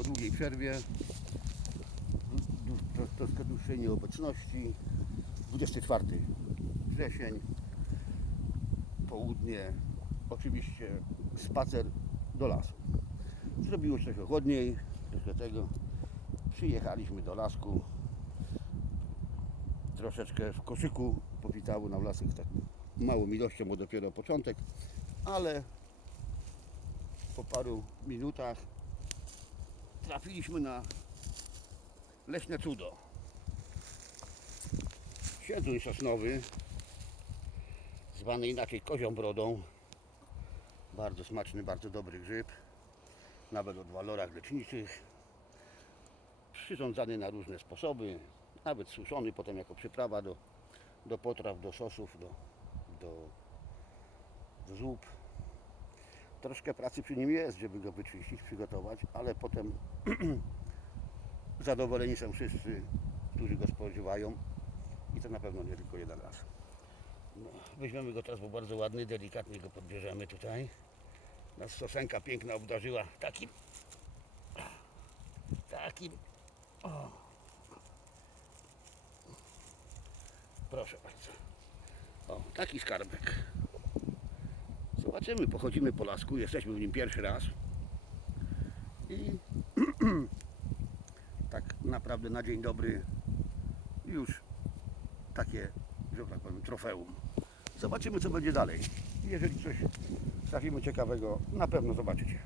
po długiej przerwie, troszkę dłuższej nieobecności. 24 wrzesień, południe, oczywiście spacer do lasu. Zrobiło się trochę chłodniej, trochę tego. Przyjechaliśmy do lasku. Troszeczkę w koszyku popitało nam lasek tak małą ilością, bo dopiero początek, ale po paru minutach trafiliśmy na leśne cudo. Siedzuń sosnowy, zwany inaczej kozią brodą. Bardzo smaczny, bardzo dobry grzyb. Nawet o walorach leczniczych. Przyrządzany na różne sposoby. Nawet suszony potem jako przyprawa do, do potraw, do sosów, do, do, do zup. Troszkę pracy przy nim jest, żeby go wyczyścić, przygotować, ale potem zadowoleni są wszyscy, którzy go spożywają i to na pewno nie tylko jeden raz. No, weźmiemy go teraz, bo bardzo ładny, delikatnie go podbierzemy tutaj. Nas sosenka piękna obdarzyła takim, takim, o. Proszę bardzo. O, taki skarbek. Zobaczymy, pochodzimy po lasku, jesteśmy w nim pierwszy raz. I tak naprawdę na dzień dobry już takie, że tak powiem, trofeum. Zobaczymy, co będzie dalej. Jeżeli coś trafimy ciekawego, na pewno zobaczycie.